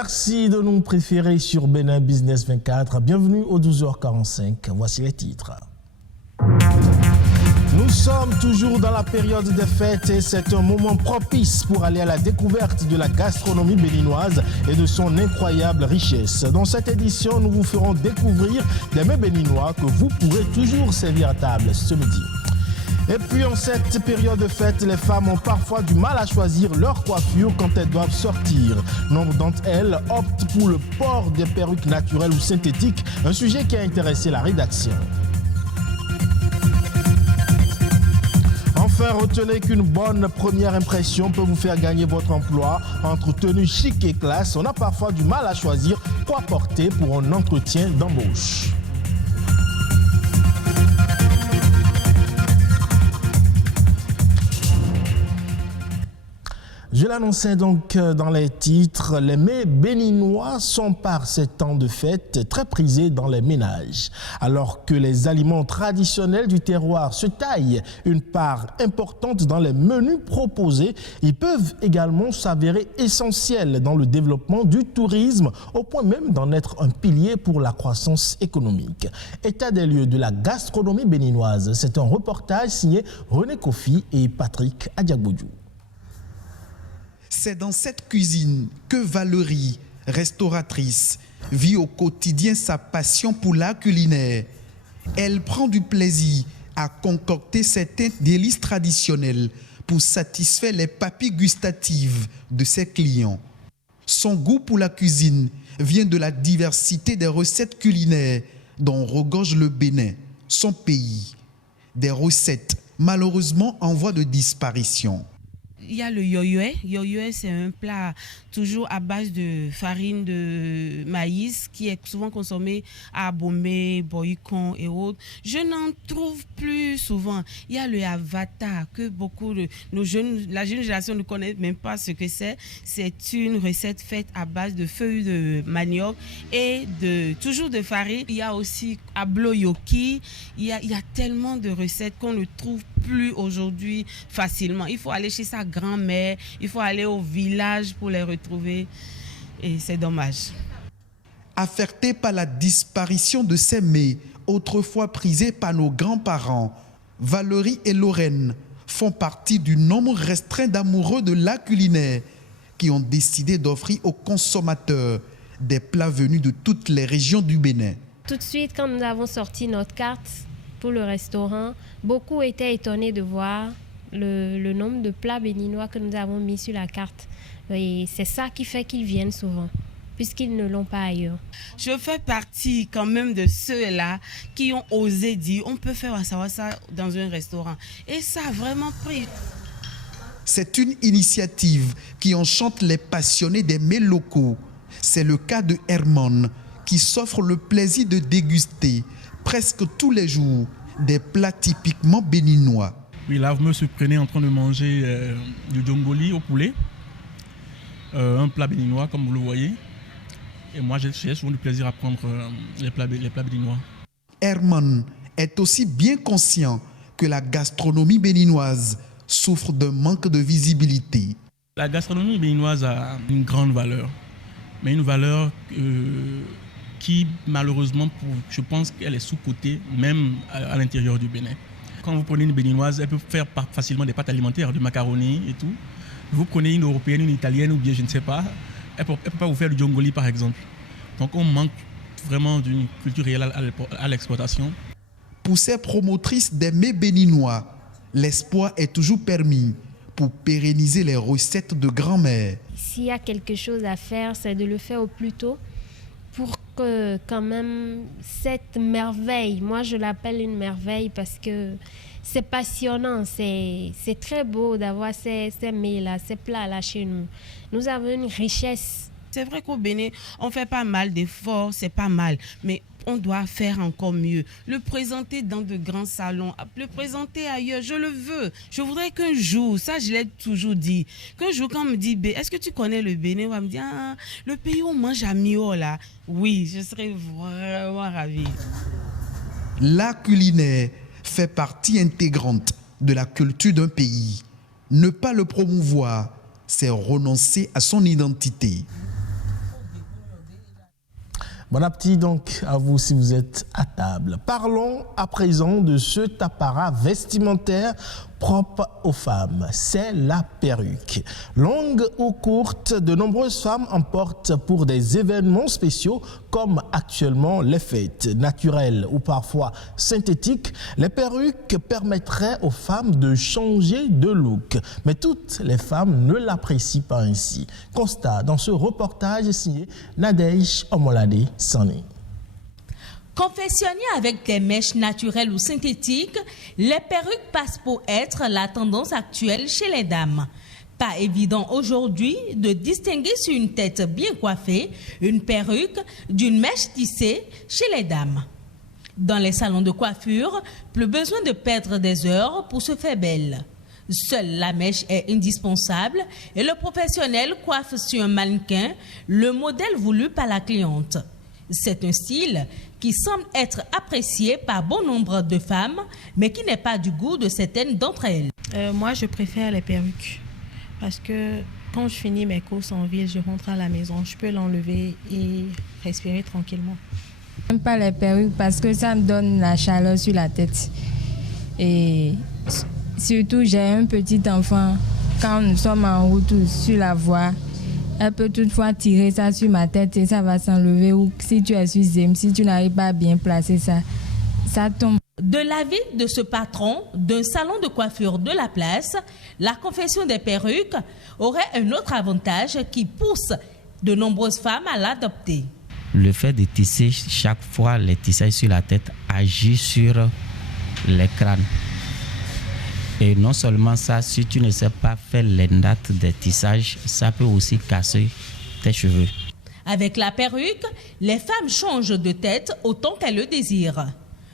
Merci de nous préférer sur Bénin Business 24. Bienvenue aux 12h45. Voici les titres. Nous sommes toujours dans la période des fêtes et c'est un moment propice pour aller à la découverte de la gastronomie béninoise et de son incroyable richesse. Dans cette édition, nous vous ferons découvrir des mets béninois que vous pourrez toujours servir à table ce midi. Et puis en cette période de fête, les femmes ont parfois du mal à choisir leur coiffure quand elles doivent sortir. Nombre d'entre elles optent pour le port des perruques naturelles ou synthétiques, un sujet qui a intéressé la rédaction. Enfin, retenez qu'une bonne première impression peut vous faire gagner votre emploi. Entre tenue chic et classe, on a parfois du mal à choisir quoi porter pour un entretien d'embauche. Je l'annonçais donc dans les titres, les mets béninois sont par ces temps de fête très prisés dans les ménages. Alors que les aliments traditionnels du terroir se taillent une part importante dans les menus proposés, ils peuvent également s'avérer essentiels dans le développement du tourisme, au point même d'en être un pilier pour la croissance économique. État des lieux de la gastronomie béninoise, c'est un reportage signé René Kofi et Patrick Adiagbodjou. C'est dans cette cuisine que Valérie, restauratrice, vit au quotidien sa passion pour l'art culinaire. Elle prend du plaisir à concocter certains délices traditionnels pour satisfaire les papilles gustatives de ses clients. Son goût pour la cuisine vient de la diversité des recettes culinaires dont regorge le Bénin, son pays. Des recettes malheureusement en voie de disparition. Il y a le yoyoé. Yoyoé, c'est un plat toujours à base de farine de maïs qui est souvent consommé à Bomé, Boycon et autres. Je n'en trouve plus souvent. Il y a le avata que beaucoup de la jeune génération ne connaît même pas ce que c'est. C'est une recette faite à base de feuilles de manioc et toujours de farine. Il y a aussi abloyoki. Il y a tellement de recettes qu'on ne trouve plus aujourd'hui facilement. Il faut aller chez sa grand-mère, il faut aller au village pour les retrouver et c'est dommage. Affectés par la disparition de ces mets, autrefois prisés par nos grands-parents, Valérie et Lorraine font partie du nombre restreint d'amoureux de l'art culinaire qui ont décidé d'offrir aux consommateurs des plats venus de toutes les régions du Bénin. Tout de suite, quand nous avons sorti notre carte pour le restaurant, beaucoup étaient étonnés de voir le nombre de plats béninois que nous avons mis sur la carte. Et c'est ça qui fait qu'ils viennent souvent, puisqu'ils ne l'ont pas ailleurs. Je fais partie quand même de ceux-là qui ont osé dire on peut faire ça dans un restaurant. Et ça a vraiment pris. C'est une initiative qui enchante les passionnés des mets locaux. C'est le cas de Herman, qui s'offre le plaisir de déguster presque tous les jours des plats typiquement béninois. Oui, là, vous me surprenez en train de manger du djongoli au poulet, un plat béninois comme vous le voyez. Et moi, j'ai souvent du plaisir à prendre les plats béninois. Herman est aussi bien conscient que la gastronomie béninoise souffre d'un manque de visibilité. La gastronomie béninoise a une grande valeur, mais une valeur qui, malheureusement, je pense qu'elle est sous-cotée, même à l'intérieur du Bénin. Quand vous prenez une béninoise, elle peut faire facilement des pâtes alimentaires, du macaroni et tout. Vous prenez une européenne, une italienne ou bien je ne sais pas, elle ne peut pas vous faire du djongoli par exemple. Donc on manque vraiment d'une culture réelle à l'exploitation. Pour ces promotrices des mets béninois, l'espoir est toujours permis pour pérenniser les recettes de grand-mère. S'il y a quelque chose à faire, c'est de le faire au plus tôt pour que quand même cette merveille, moi je l'appelle une merveille parce que c'est passionnant, c'est très beau d'avoir ces mets-là, ces plats-là chez nous. Nous avons une richesse. C'est vrai qu'au Bénin, on fait pas mal d'efforts, c'est pas mal, mais on doit faire encore mieux. Le présenter dans de grands salons, le présenter ailleurs, je le veux. Je voudrais qu'un jour, ça je l'ai toujours dit, qu'un jour quand on me dit, est-ce que tu connais le Bénin? On va me dire, ah, le pays où on mange à Mio là. Oui, je serais vraiment ravie. L'art culinaire fait partie intégrante de la culture d'un pays. Ne pas le promouvoir, c'est renoncer à son identité. Bon appétit donc à vous si vous êtes à table. Parlons à présent de cet appareil vestimentaire propre aux femmes, c'est la perruque. Longue ou courte, de nombreuses femmes en portent pour des événements spéciaux comme actuellement les fêtes naturelles ou parfois synthétiques. Les perruques permettraient aux femmes de changer de look, mais toutes les femmes ne l'apprécient pas ainsi. Constat dans ce reportage signé Nadège Omolade Sané. Confectionnées avec des mèches naturelles ou synthétiques, les perruques passent pour être la tendance actuelle chez les dames. Pas évident aujourd'hui de distinguer sur une tête bien coiffée une perruque d'une mèche tissée chez les dames. Dans les salons de coiffure, plus besoin de perdre des heures pour se faire belle. Seule la mèche est indispensable et le professionnel coiffe sur un mannequin le modèle voulu par la cliente. C'est un style qui semble être apprécié par bon nombre de femmes, mais qui n'est pas du goût de certaines d'entre elles. Moi, je préfère les perruques parce que quand je finis mes courses en ville, je rentre à la maison, je peux l'enlever et respirer tranquillement. Je n'aime pas les perruques parce que ça me donne la chaleur sur la tête. Et surtout, j'ai un petit enfant. Quand nous sommes en route sur la voie, elle peut toutefois tirer ça sur ma tête et ça va s'enlever. Ou si tu es sur Zem, si tu n'arrives pas à bien placer ça, ça tombe. De l'avis de ce patron d'un salon de coiffure de la place, la confection des perruques aurait un autre avantage qui pousse de nombreuses femmes à l'adopter. Le fait de tisser chaque fois les tissages sur la tête agit sur les crânes. Et non seulement ça, si tu ne sais pas faire les nattes des tissages, ça peut aussi casser tes cheveux. Avec la perruque, les femmes changent de tête autant qu'elles le désirent.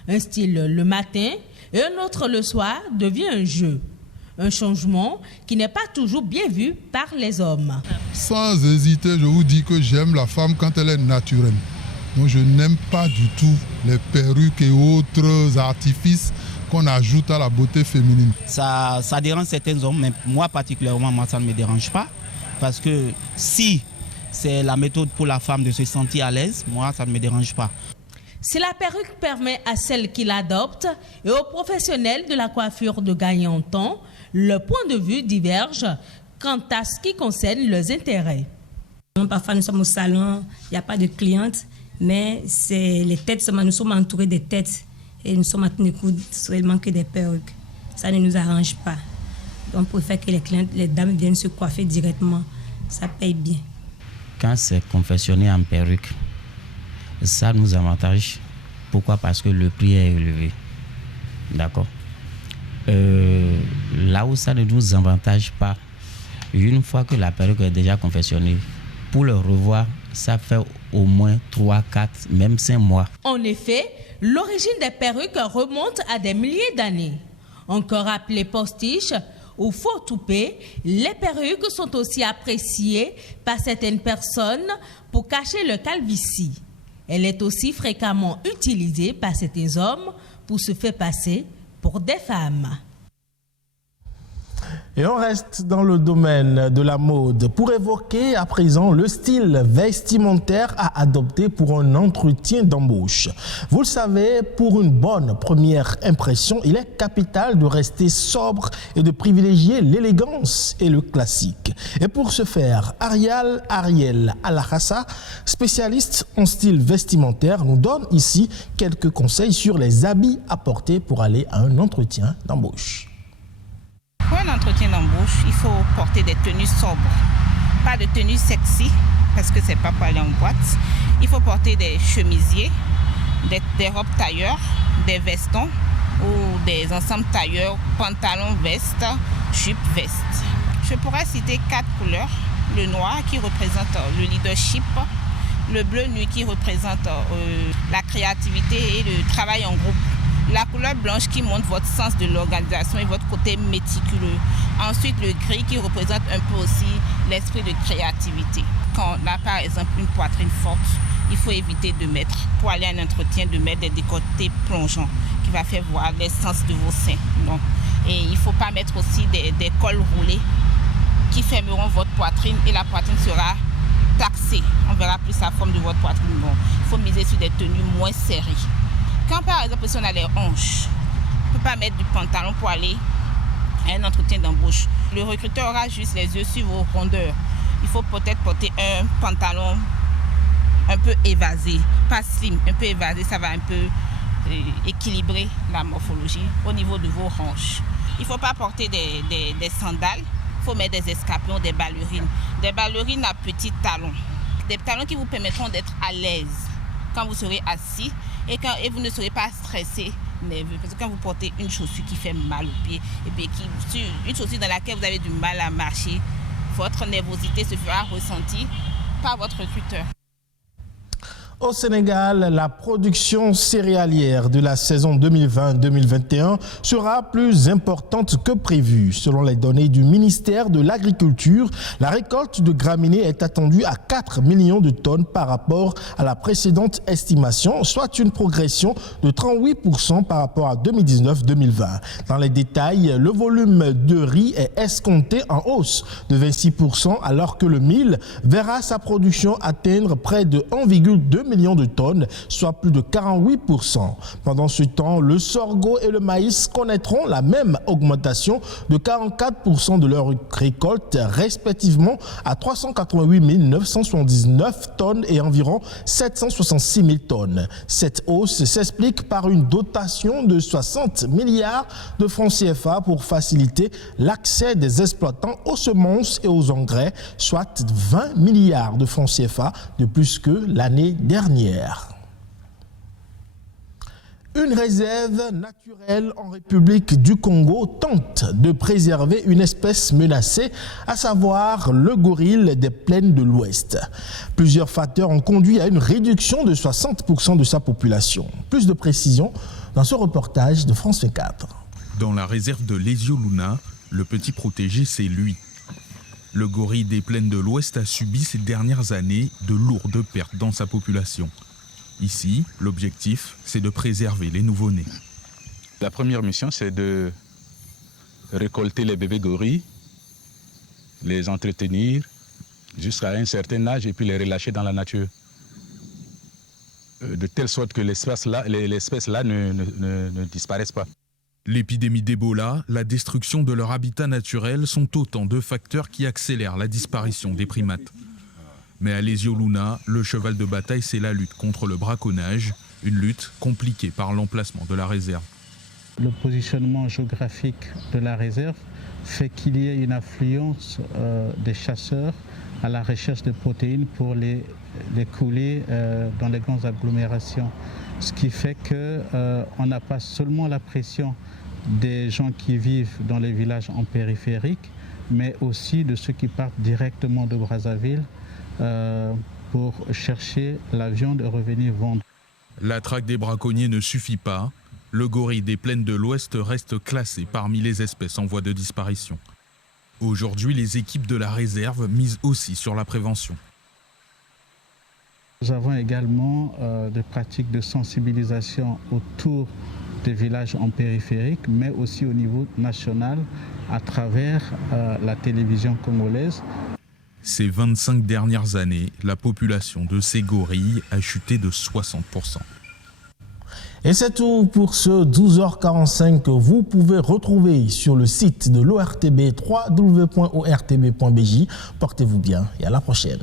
Un style le matin et un autre le soir devient un jeu. Un changement qui n'est pas toujours bien vu par les hommes. Sans hésiter, je vous dis que j'aime la femme quand elle est naturelle. Donc je n'aime pas du tout les perruques et autres artifices qu'on ajoute à la beauté féminine. Ça dérange certains hommes, mais moi particulièrement, ça ne me dérange pas. Parce que si c'est la méthode pour la femme de se sentir à l'aise, moi, ça ne me dérange pas. Si la perruque permet à celles qui l'adoptent et aux professionnels de la coiffure de gagner en temps, le point de vue diverge quant à ce qui concerne leurs intérêts. Parfois, nous sommes au salon, il n'y a pas de clientes, mais les têtes, nous sommes entourés de têtes. Et nous sommes en train de coudre seulement que des perruques. Ça ne nous arrange pas. Donc, pour faire que les dames viennent se coiffer directement, ça paye bien. Quand c'est confectionné en perruque, ça nous avantage. Pourquoi? Parce que le prix est élevé. D'accord? Là où ça ne nous avantage pas, une fois que la perruque est déjà confectionnée, pour le revoir, ça fait au moins 3, 4, même 5 mois. En effet, l'origine des perruques remonte à des milliers d'années. Encore appelées postiches ou faux toupets, les perruques sont aussi appréciées par certaines personnes pour cacher le calvitie. Elle est aussi fréquemment utilisée par certains hommes pour se faire passer pour des femmes. Et on reste dans le domaine de la mode pour évoquer à présent le style vestimentaire à adopter pour un entretien d'embauche. Vous le savez, pour une bonne première impression, il est capital de rester sobre et de privilégier l'élégance et le classique. Et pour ce faire, Ariel Alahassa, spécialiste en style vestimentaire, nous donne ici quelques conseils sur les habits à porter pour aller à un entretien d'embauche. Pour un entretien d'embauche, il faut porter des tenues sobres, pas de tenues sexy, parce que c'est pas pour aller en boîte. Il faut porter des chemisiers, des robes tailleurs, des vestons ou des ensembles tailleurs, pantalons, vestes, jupes, vestes. Je pourrais citer 4 couleurs. Le noir qui représente le leadership, le bleu nuit qui représente la créativité et le travail en groupe. La couleur blanche qui montre votre sens de l'organisation et votre côté méticuleux. Ensuite, le gris qui représente un peu aussi l'esprit de créativité. Quand on a par exemple une poitrine forte, il faut éviter de mettre, pour aller à un entretien, de mettre des décolletés plongeants qui va faire voir l'essence de vos seins. Non. Et il ne faut pas mettre aussi des cols roulés qui fermeront votre poitrine et la poitrine sera taxé, on verra plus la forme de votre poitrine. Bon, il faut miser sur des tenues moins serrées. Quand par exemple, si on a les hanches, on ne peut pas mettre du pantalon pour aller à un entretien d'embauche. Le recruteur aura juste les yeux sur vos rondeurs. Il faut peut-être porter un pantalon un peu évasé, pas slim, un peu évasé, ça va un peu équilibrer la morphologie au niveau de vos hanches. Il ne faut pas porter des sandales, il faut mettre des escarpins, des ballerines. Des ballerines à petits talons. Des talons qui vous permettront d'être à l'aise quand vous serez assis et vous ne serez pas stressé, nerveux. Parce que quand vous portez une chaussure qui fait mal au pied, et puis une chaussure dans laquelle vous avez du mal à marcher, votre nervosité se fera ressentir par votre recruteur. Au Sénégal, la production céréalière de la saison 2020-2021 sera plus importante que prévu. Selon les données du ministère de l'Agriculture, la récolte de graminées est attendue à 4 millions de tonnes par rapport à la précédente estimation, soit une progression de 38% par rapport à 2019-2020. Dans les détails, le volume de riz est escompté en hausse de 26%, alors que le mil verra sa production atteindre près de 1,2 millions de tonnes, soit plus de 48%. Pendant ce temps, le sorgho et le maïs connaîtront la même augmentation de 44% de leur récolte, respectivement à 388 979 tonnes et environ 766 000 tonnes. Cette hausse s'explique par une dotation de 60 milliards de francs CFA pour faciliter l'accès des exploitants aux semences et aux engrais, soit 20 milliards de francs CFA de plus que l'année dernière. Une réserve naturelle en République du Congo tente de préserver une espèce menacée, à savoir le gorille des plaines de l'Ouest. Plusieurs facteurs ont conduit à une réduction de 60% de sa population. Plus de précisions dans ce reportage de France 24. Dans la réserve de Lesioluna, le petit protégé, c'est lui. Le gorille des plaines de l'Ouest a subi ces dernières années de lourdes pertes dans sa population. Ici, l'objectif, c'est de préserver les nouveau-nés. La première mission, c'est de récolter les bébés gorilles, les entretenir jusqu'à un certain âge et puis les relâcher dans la nature. De telle sorte que l'espèce-là ne disparaisse pas. L'épidémie d'Ebola, la destruction de leur habitat naturel sont autant de facteurs qui accélèrent la disparition des primates. Mais à Lesioluna, le cheval de bataille, c'est la lutte contre le braconnage, une lutte compliquée par l'emplacement de la réserve. Le positionnement géographique de la réserve fait qu'il y ait une affluence des chasseurs à la recherche de protéines pour les couler dans les grandes agglomérations. Ce qui fait qu'on n'a pas seulement la pression des gens qui vivent dans les villages en périphérique, mais aussi de ceux qui partent directement de Brazzaville pour chercher la viande et revenir vendre. La traque des braconniers ne suffit pas. Le gorille des plaines de l'Ouest reste classé parmi les espèces en voie de disparition. Aujourd'hui, les équipes de la réserve misent aussi sur la prévention. Nous avons également des pratiques de sensibilisation autour des villages en périphérique, mais aussi au niveau national à travers la télévision congolaise. Ces 25 dernières années, la population de ces gorilles a chuté de 60%. Et c'est tout pour ce 12h45 que vous pouvez retrouver sur le site de l'ORTB, www.ortb.bj. Portez-vous bien et à la prochaine.